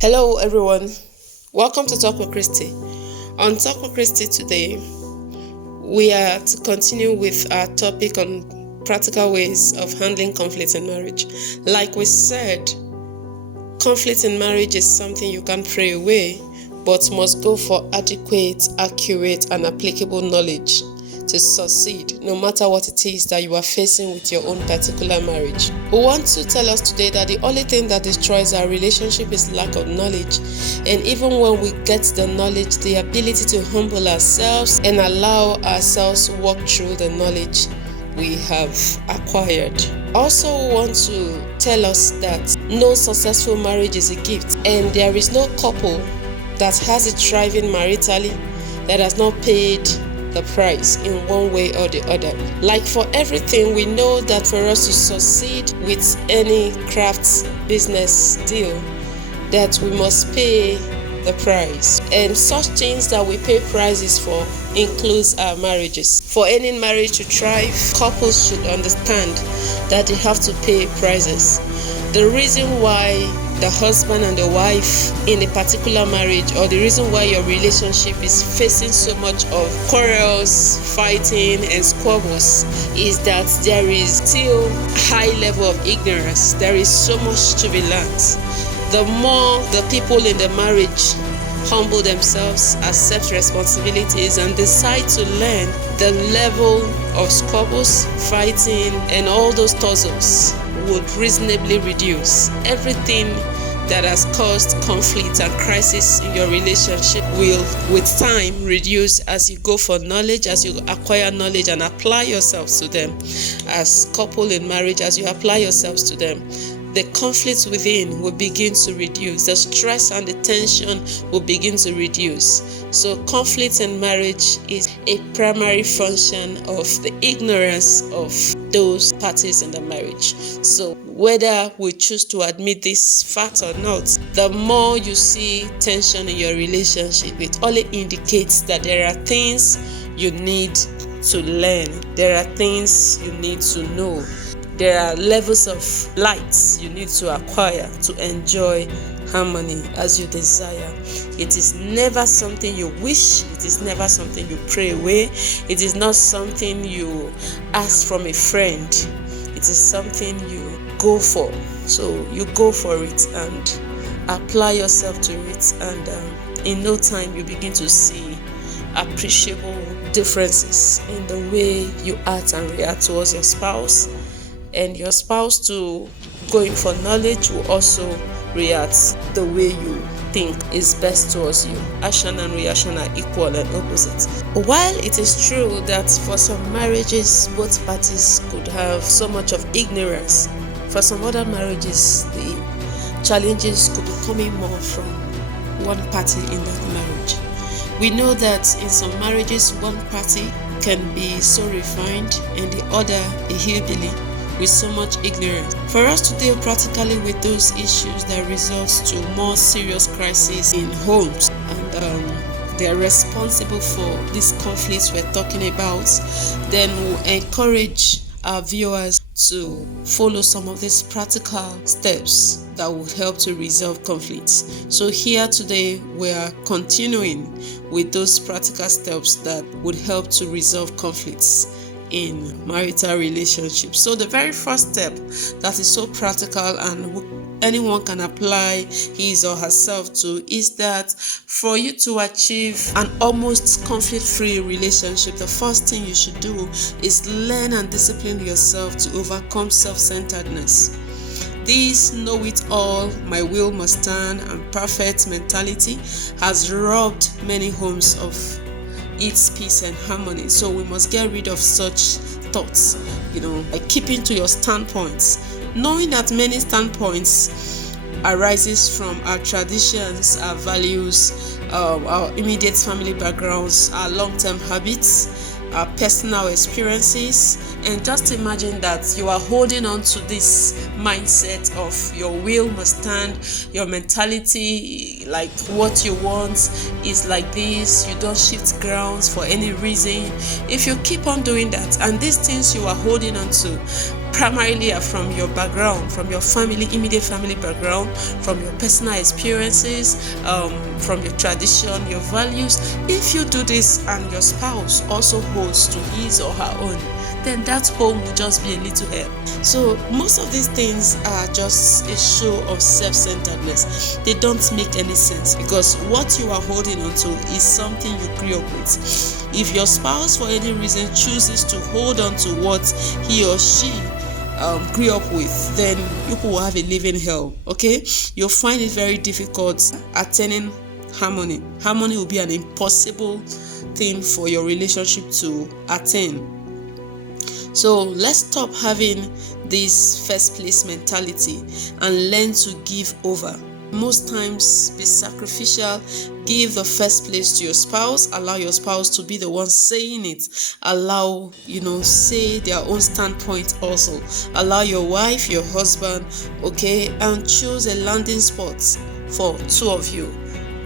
Hello, everyone. Welcome to Talk with Christie. On Talk with Christie today, we are to continue with our topic on practical ways of handling conflict in marriage. Like we said, conflict in marriage is something you can't pray away, but must go for adequate, accurate, and applicable knowledge to succeed, no matter what it is that you are facing with your own particular marriage. We want to tell us today that the only thing that destroys our relationship is lack of knowledge. And even when we get the knowledge, the ability to humble ourselves and allow ourselves to walk through the knowledge we have acquired. Also want to tell us that no successful marriage is a gift, and there is no couple that has it thriving maritally that has not paid the price in one way or the other. Like for everything, we know that for us to succeed with any craft business deal, that we must pay the price. And such things that we pay prices for includes our marriages. For any marriage to thrive, couples should understand that they have to pay prices. The reason why the husband and the wife in a particular marriage, or the reason why your relationship is facing so much of quarrels, fighting, and squabbles, is that there is still high level of ignorance. There is so much to be learned. The more the people in the marriage humble themselves, accept responsibilities, and decide to learn, the level of squabbles, fighting, and all those tussles would reasonably reduce. Everything that has caused conflict and crisis in your relationship will, with time, reduce as you go for knowledge, as you acquire knowledge and apply yourselves to them. As couple in marriage, as you apply yourselves to them, the conflicts within will begin to reduce. The stress and the tension will begin to reduce. So conflict in marriage is a primary function of the ignorance of those parties in the marriage. So whether we choose to admit this fact or not, the more you see tension in your relationship, it only indicates that there are things you need to learn. There are things you need to know. There are levels of lights you need to acquire to enjoy harmony as you desire. It is never something you wish. It is never something you pray away. It is not something you ask from a friend. It is something you go for. So you go for it and apply yourself to it, and in no time you begin to see appreciable differences in the way you act and react towards your spouse. And your spouse, to going for knowledge, will also react the way you think is best towards you. Action and reaction are equal and opposite. While it is true that for some marriages both parties could have so much of ignorance, for some other marriages the challenges could be coming more from one party in that marriage. We know that in some marriages one party can be so refined and the other a hillbilly with so much ignorance. For us to deal practically with those issues that results to more serious crises in homes, and they are responsible for these conflicts we're talking about, then we'll encourage our viewers to follow some of these practical steps that will help to resolve conflicts. So here today we are continuing with those practical steps that would help to resolve conflicts in marital relationships. So the very first step that is so practical and anyone can apply his or herself to is that for you to achieve an almost conflict-free relationship, the first thing you should do is learn and discipline yourself to overcome self-centeredness. This know-it-all, my will must stand, and perfect mentality has robbed many homes of its peace and harmony. So we must get rid of such thoughts, by keeping to your standpoints, knowing that many standpoints arises from our traditions, our values, our immediate family backgrounds, our long-term habits, our personal experiences. And just imagine that you are holding on to this mindset of your will must stand, your mentality, like what you want is like this, you don't shift grounds for any reason. If you keep on doing that, and these things you are holding on to primarily are from your background, from your family, immediate family background, from your personal experiences, from your tradition, your values. If you do this and your spouse also holds to his or her own, then that home will just be a little help. So most of these things are just a show of self-centeredness. They don't make any sense, because what you are holding on to is something you grew up with. If your spouse for any reason chooses to hold on to what he or she grew up with, then you will have a living hell. Okay, you'll find it very difficult attaining harmony. Harmony will be an impossible thing for your relationship to attain. So let's stop having this first place mentality and learn to give over. Most times, be sacrificial. Give the first place to your spouse. Allow your spouse to be the one saying it. Allow, say their own standpoint also. Allow your wife, your husband, okay, and choose a landing spot for two of you.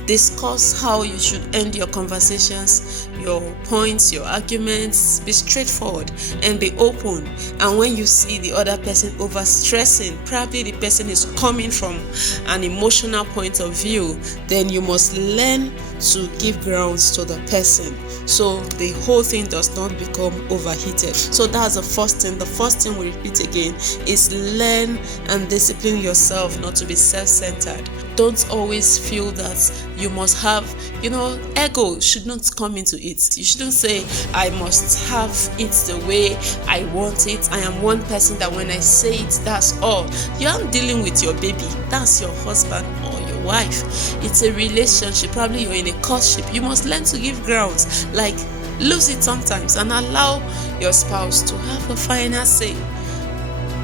Discuss how you should end your conversations, your points, your arguments. Be straightforward and be open. And when you see the other person overstressing, probably the person is coming from an emotional point of view, then you must learn to give grounds to the person, so the whole thing does not become overheated. So that's the first thing. The first thing we repeat again is learn and discipline yourself not to be self-centered. Don't always feel that you must have, ego should not come into it. You shouldn't say, I must have it the way I want it. I am one person that when I say it, that's all. You aren't dealing with your baby. That's your husband or your wife. It's a relationship. Probably you're in a courtship. You must learn to give grounds. Like, lose it sometimes and allow your spouse to have a final say.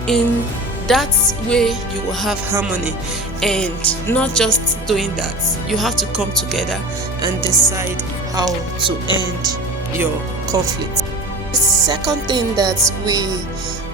In that way, you will have harmony. And not just doing that, you have to come together and decide how to end your conflict. The second thing that we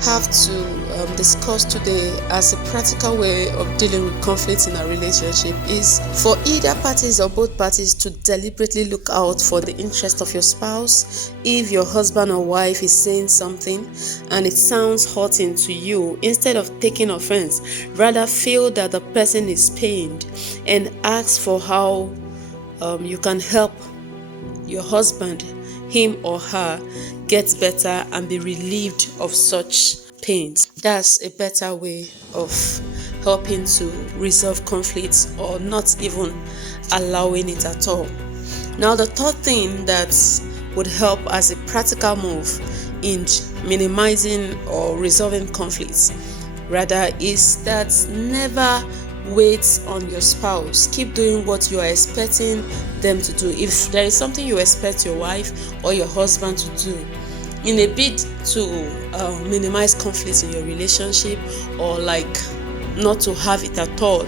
have to discuss today as a practical way of dealing with conflicts in a relationship is for either parties or both parties to deliberately look out for the interest of your spouse. If your husband or wife is saying something and it sounds hurting to you, instead of taking offense, rather feel that the person is pained and ask for how you can help your husband, him or her, get better and be relieved of such pains. That's a better way of helping to resolve conflicts, or not even allowing it at all. Now, the third thing that would help as a practical move in minimizing or resolving conflicts, rather, is that never wait on your spouse. Keep doing what you are expecting them to do. If there is something you expect your wife or your husband to do, in a bid to minimize conflicts in your relationship, or like not to have it at all,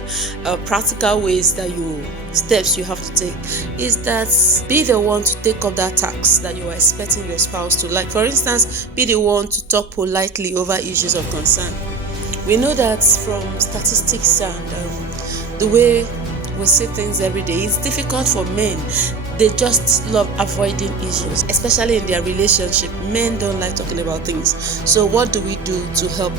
practical steps you have to take is that be the one to take up that task that you are expecting your spouse to. Like, for instance, be the one to talk politely over issues of concern. We know that from statistics and the way we see things every day, it's difficult for men. They just love avoiding issues, especially in their relationship. Men don't like talking about things. So what do we do to help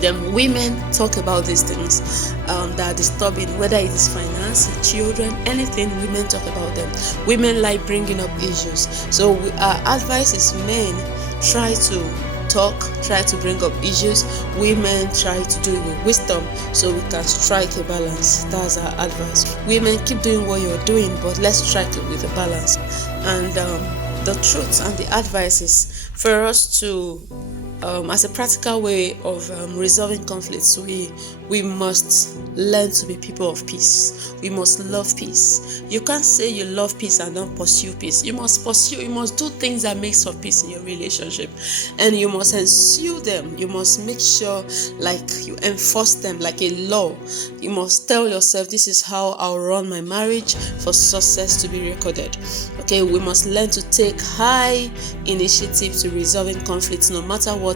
them? Women talk about these things that are disturbing, whether it is finance, children, anything. Women talk about them. Women like bringing up issues. So our advice is men try to talk, try to bring up issues. Women try to do it with wisdom, so we can strike a balance. That's our advice. Women, keep doing what you're doing, but let's strike it with a balance. And the truth and the advice is for us to as a practical way of resolving conflicts, we must learn to be people of peace. We must love peace. You can't say you love peace and not pursue peace. You must do things that makes for peace in your relationship, and you must ensure them. You must make sure like you enforce them like a law. You must tell yourself, this is how I'll run my marriage for success to be recorded. Okay, we must learn to take high initiative to resolving conflicts, no matter what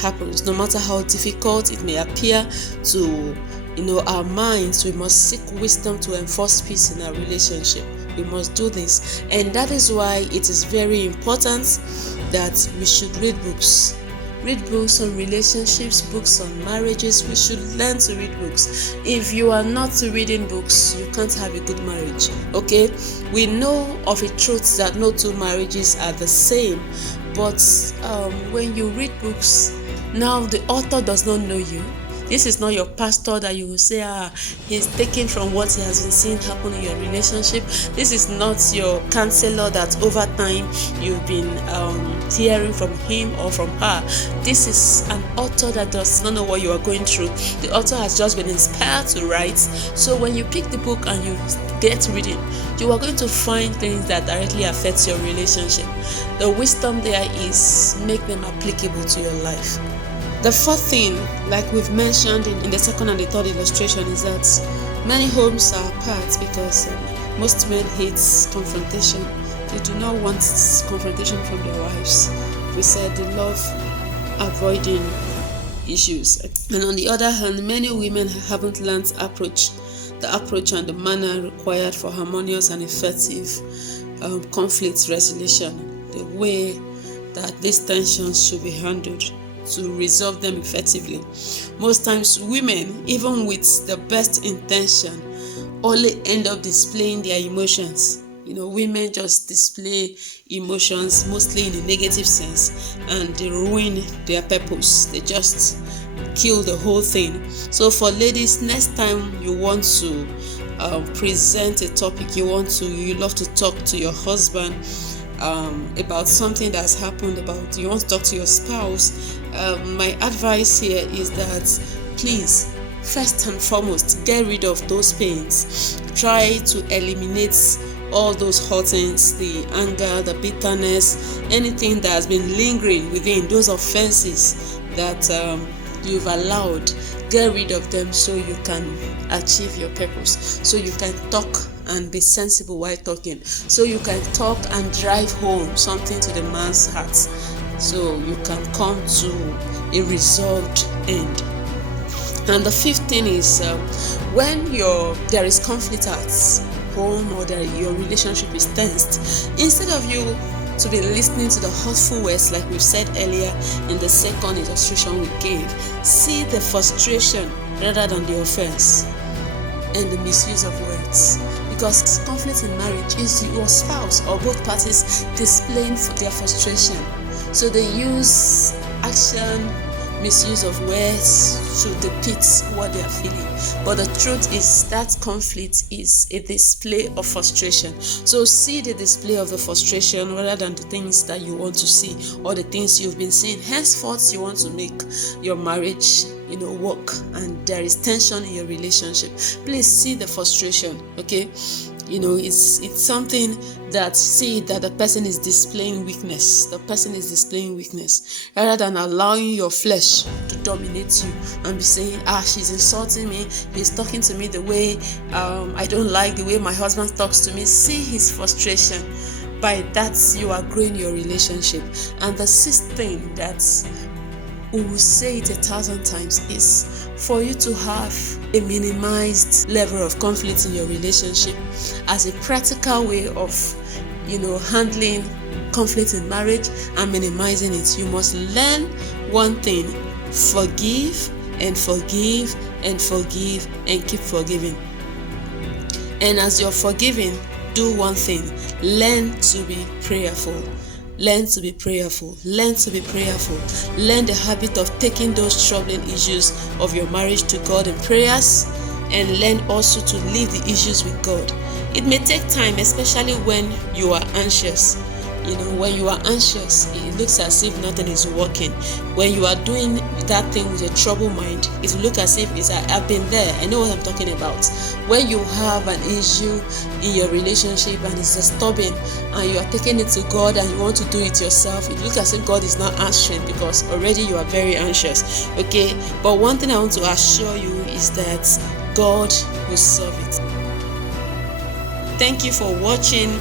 happens, no matter how difficult it may appear to our minds. We must seek wisdom to enforce peace in our relationship. We must do this, and that is why it is very important that we should read books. read books on relationships, books on marriages. We should learn to read books. If you are not reading books, you can't have a good marriage. Okay, we know of a truth that no two marriages are the same, but when you read books, now the author does not know you. This is not your pastor that you will say, he's taking from what he has been seeing happen in your relationship. This is not your counselor that over time you've been hearing from him or from her. This is an author that does not know what you are going through. The author has just been inspired to write. So when you pick the book and you get reading, you are going to find things that directly affect your relationship. The wisdom there is make them applicable to your life. The fourth thing, like we've mentioned in the second and the third illustration, is that many homes are apart because most men hate confrontation. They do not want confrontation from their wives. We said they love avoiding issues. And on the other hand, many women haven't learned the approach and the manner required for harmonious and effective conflict resolution, the way that these tensions should be handled to resolve them effectively. Most times women, even with the best intention, only end up displaying their emotions. Women just display emotions mostly in a negative sense, and they ruin their purpose. They just kill the whole thing. So for ladies, next time you want to present a topic, you love to talk to your husband about something that's happened, you want to talk to your spouse, my advice here is that please, first and foremost, get rid of those pains. Try to eliminate all those hurtings, the anger, the bitterness, anything that has been lingering within, those offenses that you've allowed. Get rid of them so you can achieve your purpose, so you can talk and be sensible while talking, so you can talk and drive home something to the man's heart, so you can come to a resolved end. And the fifth thing is when there is conflict at home or your relationship is tensed, instead of you to be listening to the hurtful words like we've said earlier in the second illustration we gave, see the frustration rather than the offense and the misuse of words. Because conflict in marriage is your spouse or both parties displaying their frustration. So they use action, misuse of words to depict what they are feeling. But the truth is that conflict is a display of frustration. So see the display of the frustration rather than the things that you want to see or the things you've been seeing. Henceforth, you want to make your marriage work, and there is tension in your relationship. Please see the frustration, okay? It's something that the person is displaying weakness. The person is displaying weakness rather than allowing your flesh to dominate you and be saying, she's insulting me. He's talking to me the way I don't like the way my husband talks to me. See his frustration. By that, you are growing your relationship. And the sixth thing that we will say it 1,000 times is for you to have a minimized level of conflict in your relationship as a practical way of handling conflict in marriage and minimizing it. You must learn one thing: forgive and forgive and forgive and keep forgiving. And as you're forgiving, do one thing: learn to be prayerful. Learn to be prayerful. Learn to be prayerful. Learn the habit of taking those troubling issues of your marriage to God in prayers, and learn also to leave the issues with God. It may take time, especially when you are anxious. When you are anxious, it looks as if nothing is working. When you are doing that thing with a troubled mind, it will look as if I've been there. I know what I'm talking about. When you have an issue in your relationship and it's disturbing, and you are taking it to God and you want to do it yourself, it looks as if God is not answering because already you are very anxious. Okay, but one thing I want to assure you is that God will solve it. Thank you for watching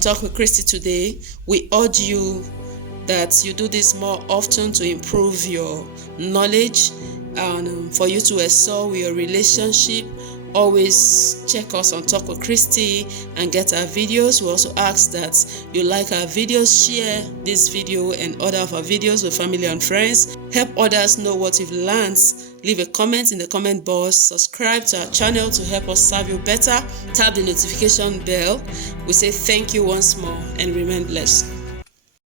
Talk with Christie today. We urge you that you do this more often to improve your knowledge and for you to excel with your relationship Always check us on Talk with Christie and get our videos. We also ask that you like our videos, share this video and other of our videos with family and friends. Help others know what you've learned. Leave a comment in the comment box. Subscribe to our channel to help us serve you better. Tap the notification bell. We say thank you once more and remain blessed.